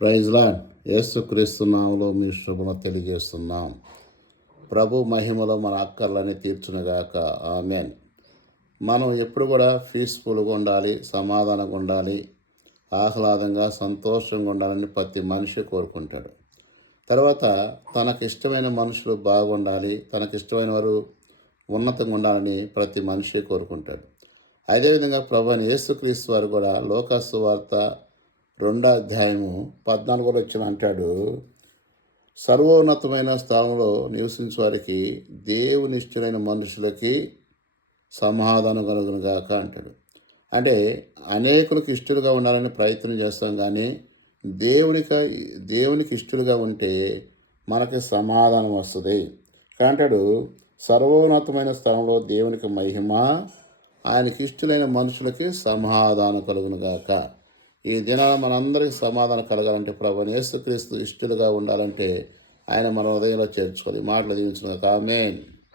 Praise lord. యేసుక్రీస్తు నామములో మీ శుభములు తెలియజేస్తున్నాం. ప్రభు మహిమలో మన అక్కర్లని తీర్చునుగాక. ఆమేన్. మనం ఎప్పుడు కూడా పీస్ఫుల్గా ఉండాలి, సమాధానంగా ఉండాలి, ఆహ్లాదంగా సంతోషంగా ఉండాలని ప్రతి మనిషి కోరుకుంటాడు. తర్వాత తనకిష్టమైన మనుషులు బాగుండాలి, తనకిష్టమైన వారు ఉన్నతంగా ఉండాలని ప్రతి మనిషి కోరుకుంటాడు. అదేవిధంగా ప్రభు అయిన యేసుక్రీస్తు వారు కూడా లోకాసు వార్త 2:14 అంటాడు, సర్వోన్నతమైన స్థానంలో నివసించే వారికి దేవుని ఇష్టమైన మనుషులకి సమాధానం కలుగునుగాక అంటాడు. అంటే అనేకులకు ఇష్టలుగా ఉండాలని ప్రయత్నం చేస్తాం, కానీ దేవునికి ఇష్టలుగా ఉంటే మనకి సమాధానం వస్తుంది. అంటాడు, సర్వోన్నతమైన స్థలంలో దేవునికి మహిమ, ఆయనకి ఇష్టలైన మనుషులకి సమాధానం కలుగునుగాక. ఈ దినాన మనందరికీ సమాధానం కలగాలంటే ప్రభువైన యేసుక్రీస్తు ఇష్టలుగా ఉండాలంటే ఆయన మన హృదయంలో చేర్చుకోవాలి. మాటలు దీవించుగాక. ఆమేన్.